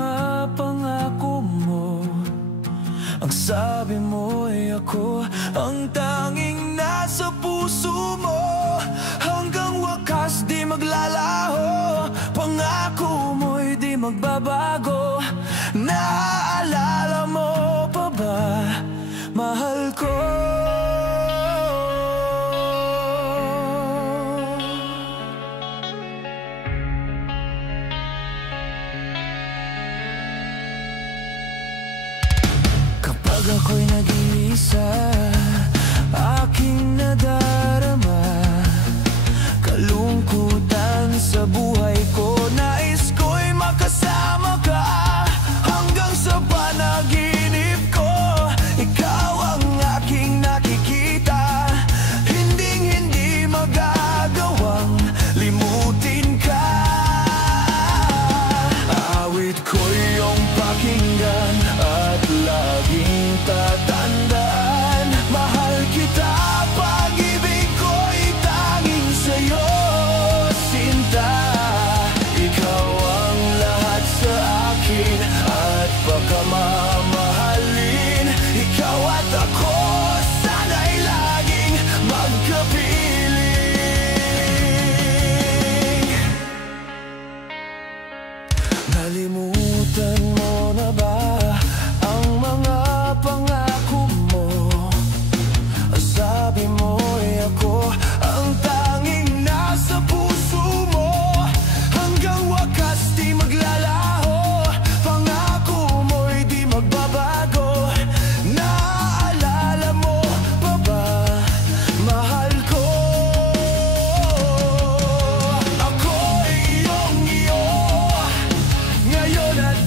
mga pangako mo. Ang sabi mo'y ako ang tanging nasa puso mo. Hanggang wakas di maglalaho, pangako mo'y di magbabago. Naaalala mo pa ba, mahal ko? Kapag ako'y nag-iisa, aking nadarama kalungkutan sa buhay ko. Nais ko'y makasama ka hanggang sa panaginip ko. Ikaw ang aking nakikita, hinding-hindi magagawang limutin ka. Awit ko'y iyong pakinggan at laging tatandaan. Mahal kita, pag-ibig ko'y tanging sa'yo, sinta. Ikaw ang lahat sa akin at pagkamamahalin. Ikaw at ako, sana'y laging magkapiling. Nalimutan mo na ba ang mga pangako mo? Sabi mo'y ako ang tanging nasa puso mo. Hanggang wakas di maglalaho, pangako mo'y di magbabago. Naaalala mo pa ba, mahal ko? Ako'y iyong-iyo ngayon at